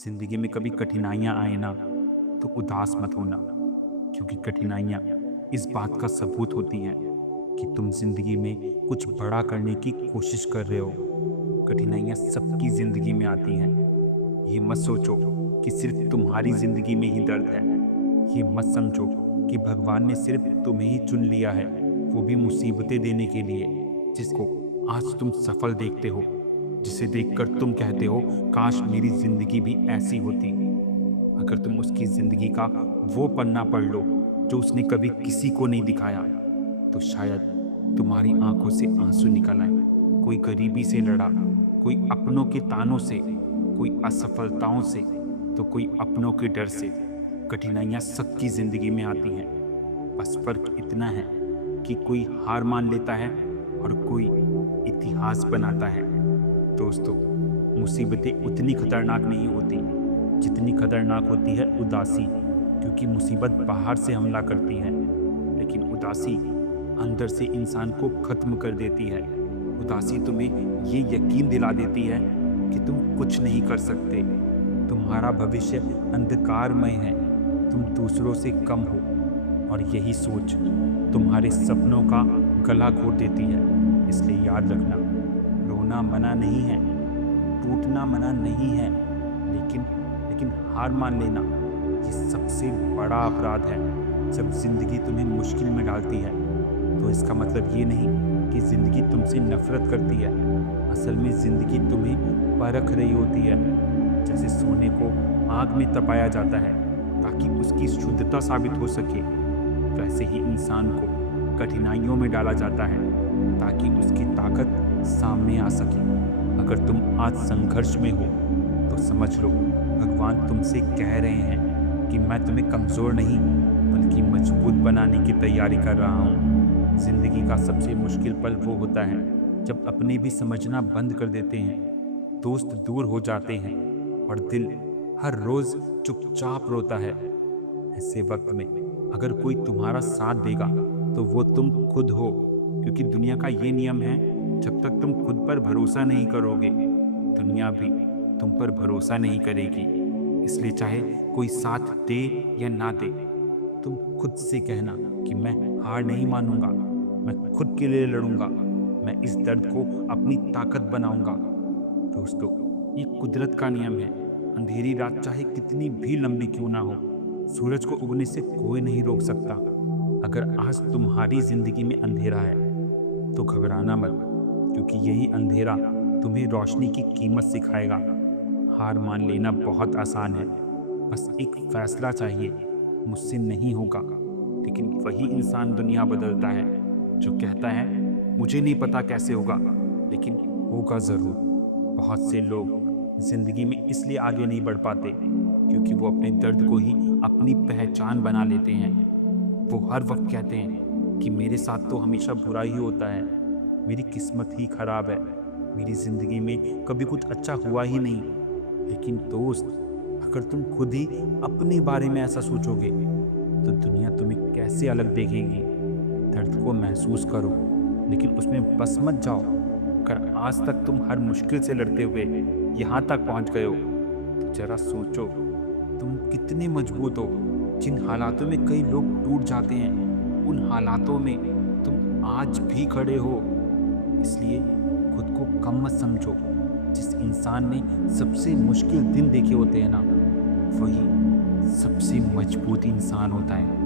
जिंदगी में कभी कठिनाइयाँ आए ना तो उदास मत होना, क्योंकि कठिनाइयाँ इस बात का सबूत होती हैं कि तुम जिंदगी में कुछ बड़ा करने की कोशिश कर रहे हो। कठिनाइयाँ सबकी जिंदगी में आती हैं। ये मत सोचो कि सिर्फ तुम्हारी जिंदगी में ही दर्द है। ये मत समझो कि भगवान ने सिर्फ तुम्हें ही चुन लिया है, वो भी मुसीबतें देने के लिए। जिसको आज तुम सफल देखते हो, जिसे देखकर तुम कहते हो काश मेरी जिंदगी भी ऐसी होती। अगर तुम उसकी जिंदगी का वो पन्ना पढ़ लो जो उसने कभी किसी को नहीं दिखाया, तो शायद तुम्हारी आंखों से आंसू निकल आए। कोई गरीबी से लड़ा, कोई अपनों के तानों से, कोई असफलताओं से, तो कोई अपनों के डर से। कठिनाइयाँ सबकी जिंदगी में आती हैं, बस फर्क इतना है कि कोई हार मान लेता है और कोई इतिहास बनाता है। दोस्तों, मुसीबतें उतनी खतरनाक नहीं होती जितनी खतरनाक होती है उदासी, क्योंकि मुसीबत बाहर से हमला करती है, लेकिन उदासी अंदर से इंसान को खत्म कर देती है। उदासी तुम्हें ये यकीन दिला देती है कि तुम कुछ नहीं कर सकते, तुम्हारा भविष्य अंधकारमय है, तुम दूसरों से कम हो, और यही सोच तुम्हारे सपनों का गला घोट देती है। इसलिए याद रखना, रोना मना नहीं है, टूटना मना नहीं है, लेकिन लेकिन हार मान लेना ये सबसे बड़ा अपराध है। जब जिंदगी तुम्हें मुश्किल में डालती है तो इसका मतलब ये नहीं कि जिंदगी तुमसे नफरत करती है। असल में जिंदगी तुम्हें परख रही होती है। जैसे सोने को आग में तपाया जाता है ताकि उसकी शुद्धता साबित हो सके, वैसे ही इंसान को कठिनाइयों में डाला जाता है ताकि उसकी ताकत सामने आ सके। अगर तुम आज संघर्ष में हो तो समझ लो भगवान तुमसे कह रहे हैं कि मैं तुम्हें कमज़ोर नहीं बल्कि मजबूत बनाने की तैयारी कर रहा हूँ। जिंदगी का सबसे मुश्किल पल वो होता है जब अपने भी समझना बंद कर देते हैं, दोस्त दूर हो जाते हैं और दिल हर रोज़ चुपचाप रोता है। ऐसे वक्त में अगर कोई तुम्हारा साथ देगा तो वो तुम खुद हो, क्योंकि दुनिया का ये नियम है, जब तक तुम खुद पर भरोसा नहीं करोगे दुनिया भी तुम पर भरोसा नहीं करेगी। इसलिए चाहे कोई साथ दे या ना दे, तुम खुद से कहना कि मैं हार नहीं मानूंगा, मैं खुद के लिए लड़ूंगा, मैं इस दर्द को अपनी ताकत बनाऊंगा। दोस्तों, ये कुदरत का नियम है। अंधेरी रात चाहे कितनी भी लंबी क्यों ना हो, सूरज को उगने से कोई नहीं रोक सकता। अगर आज तुम्हारी जिंदगी में अंधेरा है तो घबराना मत, क्योंकि यही अंधेरा तुम्हें रोशनी की कीमत सिखाएगा। हार मान लेना बहुत आसान है, बस एक फैसला चाहिए, मुझसे नहीं होगा। लेकिन वही इंसान दुनिया बदलता है जो कहता है मुझे नहीं पता कैसे होगा, लेकिन होगा ज़रूर। बहुत से लोग जिंदगी में इसलिए आगे नहीं बढ़ पाते क्योंकि वो अपने दर्द को ही अपनी पहचान बना लेते हैं। वो हर वक्त कहते हैं कि मेरे साथ तो हमेशा बुरा ही होता है, मेरी किस्मत ही खराब है, मेरी ज़िंदगी में कभी कुछ अच्छा हुआ ही नहीं। लेकिन दोस्त, अगर तुम खुद ही अपने बारे में ऐसा सोचोगे तो दुनिया तुम्हें कैसे अलग देखेगी। दर्द को महसूस करो, लेकिन उसमें बस मत जाओ। अगर आज तक तुम हर मुश्किल से लड़ते हुए यहाँ तक पहुँच गए हो तो जरा सोचो तुम कितने मजबूत हो। जिन हालातों में कई लोग टूट जाते हैं, उन हालातों में तुम आज भी खड़े हो। इसलिए खुद को कम मत समझो। जिस इंसान ने सबसे मुश्किल दिन देखे होते हैं ना, वही सबसे मजबूत इंसान होता है।